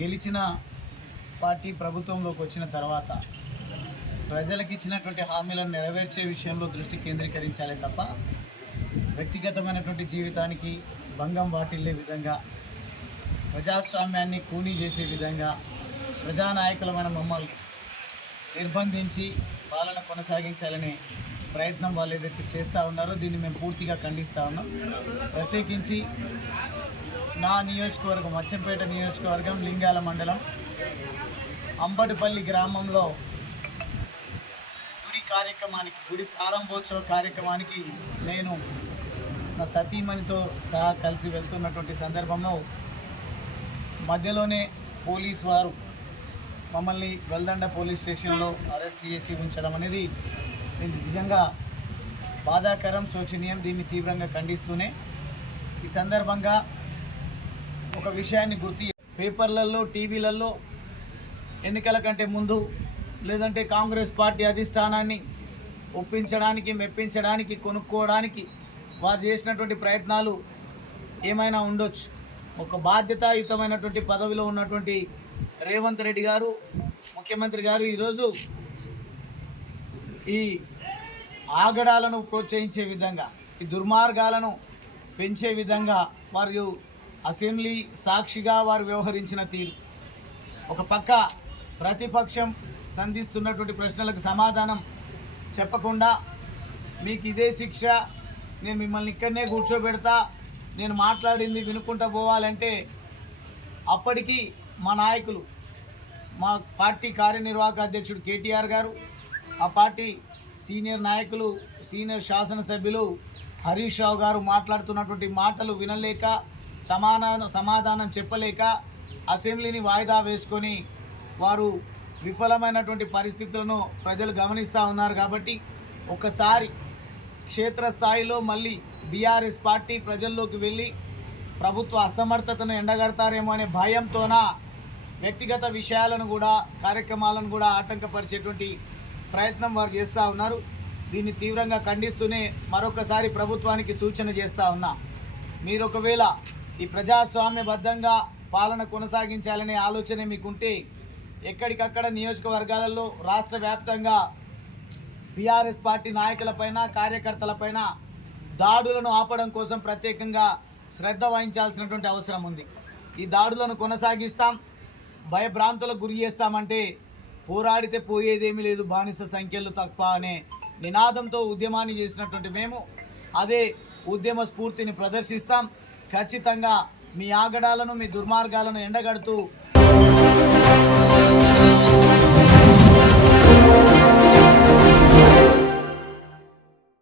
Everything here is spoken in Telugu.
గెలిచిన పార్టీ ప్రభుత్వంలోకి వచ్చిన తర్వాత ప్రజలకు ఇచ్చినటువంటి హామీలను నెరవేర్చే విషయంలో దృష్టి కేంద్రీకరించాలి తప్ప వ్యక్తిగతమైనటువంటి జీవితానికి భంగం వాటిల్లే విధంగా, ప్రజాస్వామ్యాన్ని కూనీ చేసే విధంగా ప్రజానాయకులమైన మమ్మల్ని నిర్బంధించి పాలన కొనసాగించాలనే ప్రయత్నం వాళ్ళు ఏదైతే చేస్తూ ఉన్నారో దీన్ని మేము పూర్తిగా ఖండిస్తూ ఉన్నాం. ప్రత్యేకించి నా నియోజకవర్గం అచ్చంపేట నియోజకవర్గం లింగాల మండలం అంబటిపల్లి గ్రామంలో గుడి ప్రారంభోత్సవ కార్యక్రమానికి నేను నా సతీమణితో సహా కలిసి వెళ్తున్నటువంటి సందర్భంలో మధ్యలోనే పోలీస్ వారు మమ్మల్ని వెల్దండ పోలీస్ స్టేషన్లో అరెస్ట్ చేసి ఉంచడం అనేది నిజంగా బాధాకరం, శోచనీయం. దీన్ని తీవ్రంగా ఖండిస్తూనే ఈ సందర్భంగా ఒక విషయాన్ని పేపర్లలో, టీవీలలో ఎన్నికల కంటే ముందు లేదంటే కాంగ్రెస్ పార్టీ అధిష్టానాన్ని ఒప్పించడానికి, మెప్పించడానికి, కొనుక్కోవడానికి వారు చేసినటువంటి ప్రయత్నాలు ఏమైనా ఉండొచ్చు. ఒక బాధ్యతాయుతమైనటువంటి పదవిలో ఉన్నటువంటి రేవంత్ రెడ్డి గారు, ముఖ్యమంత్రి గారు ఈరోజు ఈ ఆగడాలను ప్రోత్సహించే విధంగా, ఈ దుర్మార్గాలను పెంచే విధంగా వారు అసెంబ్లీ సాక్షిగా వారు వ్యవహరించిన తీరు, ఒక పక్క ప్రతిపక్షం సంధిస్తున్నటువంటి ప్రశ్నలకు సమాధానం చెప్పకుండా మీకు ఇదే శిక్ష, నేను మిమ్మల్ని ఇక్కడనే కూర్చోబెడతా, నేను మాట్లాడింది వినుకుంటూ పోవాలంటే అప్పటికి మా నాయకులు, మా పార్టీ కార్యనిర్వాహక అధ్యక్షుడు కేటీఆర్ గారు, ఆ పార్టీ సీనియర్ నాయకులు, సీనియర్ శాసనసభ్యులు హరీష్ రావు గారు మాట్లాడుతున్నటువంటి మాటలు వినలేక, సమాధానం చెప్పలేక అసెంబ్లీని వాయిదా వేసుకొని వారు విఫలమైనటువంటి పరిస్థితులను ప్రజలు గమనిస్తూ ఉన్నారు. కాబట్టి ఒకసారి క్షేత్రస్థాయిలో మళ్ళీ బీఆర్ఎస్ పార్టీ ప్రజల్లోకి వెళ్ళి ప్రభుత్వ అసమర్థతను ఎండగడతారేమో అనే భయంతోన వ్యక్తిగత విషయాలను కూడా, కార్యక్రమాలను కూడా ఆటంకపరిచేటువంటి ప్రయత్నం వారు చేస్తూ ఉన్నారు. దీన్ని తీవ్రంగా ఖండిస్తూనే మరొకసారి ప్రభుత్వానికి సూచన చేస్తూ ఉన్నా, మీరు ఒకవేళ ఈ ప్రజాస్వామ్యబద్ధంగా పాలన కొనసాగించాలనే ఆలోచన మీకుంటే ఎక్కడికక్కడ నియోజకవర్గాలలో రాష్ట్ర వ్యాప్తంగా బీఆర్ఎస్ పార్టీ నాయకులపైన, కార్యకర్తలపైన దాడులను ఆపడం కోసం ప్రత్యేకంగా శ్రద్ధ వహించాల్సినటువంటి అవసరం ఉంది. ఈ దాడులను కొనసాగిస్తాం, భయభ్రాంతులకు గురి చేస్తామంటే పోరాడితే పోయేదేమీ లేదు, బానిస సంఖ్యలు తప్ప అనే నినాదంతో ఉద్యమాన్ని చేసినటువంటి మేము అదే ఉద్యమ స్ఫూర్తిని ప్రదర్శిస్తాం. ఖచ్చితంగా మీ ఆగడాలను, మీ దుర్మార్గాలను ఎండగడుతూ